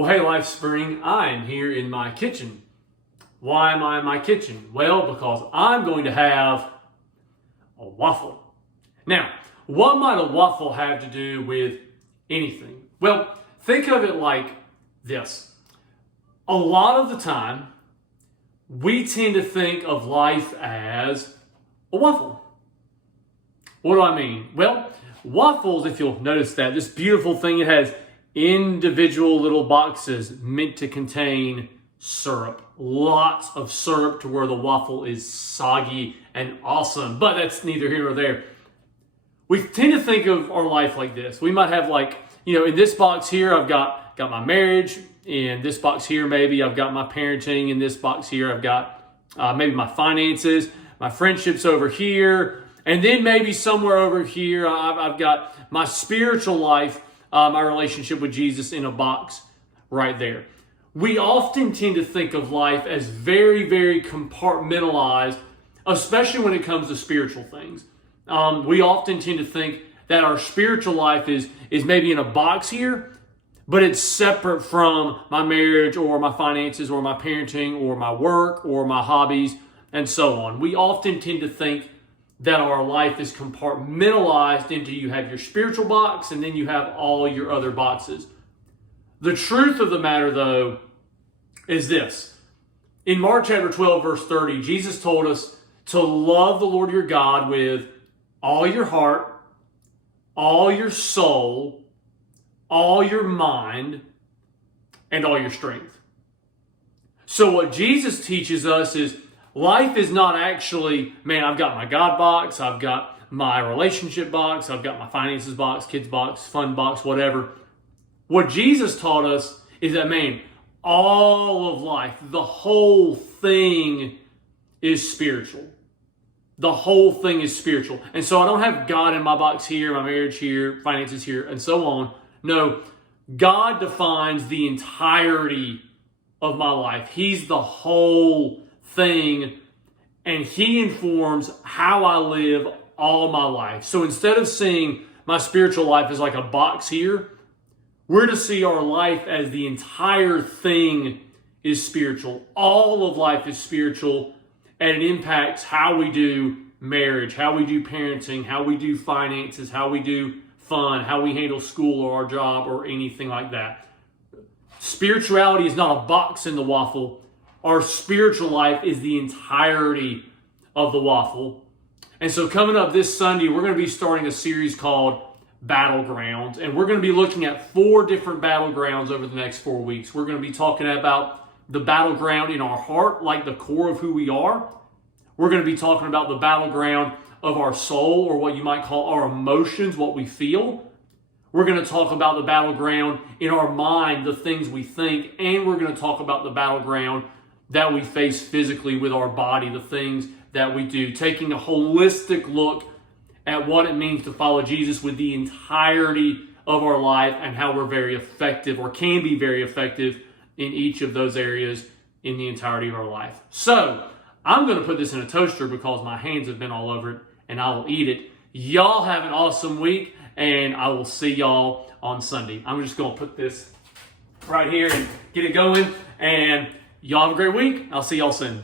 Well, hey, Life Spring, I'm here in my kitchen. Why am I in my kitchen? Well, because I'm going to have a waffle. Now, what might a waffle have to do with anything? Well, think of it like this. A lot of the time, we tend to think of life as a waffle. What do I mean? Well, waffles, if you'll notice that, this beautiful thing, it has individual little boxes meant to contain syrup. Lots of syrup to where the waffle is soggy and awesome. But that's neither here nor there. We tend to think of our life like this. We might have in this box here, I've got my marriage. In this box here, maybe I've got my parenting. In this box here, I've got maybe my finances, my friendships over here. And then maybe somewhere over here, I've got my spiritual life, my relationship with Jesus in a box right there. We often tend to think of life as very, very compartmentalized, especially when it comes to spiritual things. We often tend to think that our spiritual life is maybe in a box here, but it's separate from my marriage or my finances or my parenting or my work or my hobbies and so on. We often tend to think that our life is compartmentalized into you have your spiritual box and then you have all your other boxes. The truth of the matter, though, is this. In Mark chapter 12, verse 30, Jesus told us to love the Lord your God with all your heart, all your soul, all your mind, and all your strength. So what Jesus teaches us is life is not actually, I've got my God box, I've got my relationship box, I've got my finances box, kids box, fun box, whatever. What Jesus taught us is that, all of life, the whole thing is spiritual. The whole thing is spiritual. And so I don't have God in my box here, my marriage here, finances here, and so on. No, God defines the entirety of my life. He's the whole thing, and He informs how I live all my life. So instead of seeing my spiritual life as like a box here, we're to see our life as the entire thing is spiritual. All of life is spiritual, and it impacts how we do marriage, how we do parenting, how we do finances, how we do fun, how we handle school or our job or anything like that. Spirituality is not a box in the waffle. Our spiritual life is the entirety of the waffle. And so coming up this Sunday, we're going to be starting a series called Battlegrounds. And we're going to be looking at 4 different battlegrounds over the next 4 weeks. We're going to be talking about the battleground in our heart, like the core of who we are. We're going to be talking about the battleground of our soul, or what you might call our emotions, what we feel. We're going to talk about the battleground in our mind, the things we think. And we're going to talk about the battleground that we face physically with our body, the things that we do, taking a holistic look at what it means to follow Jesus with the entirety of our life and how we're very effective or can be very effective in each of those areas in the entirety of our life. So I'm going to put this in a toaster because my hands have been all over it and I will eat it. Y'all have an awesome week and I will see y'all on Sunday. I'm just going to put this right here and get it going, and y'all have a great week. I'll see y'all soon.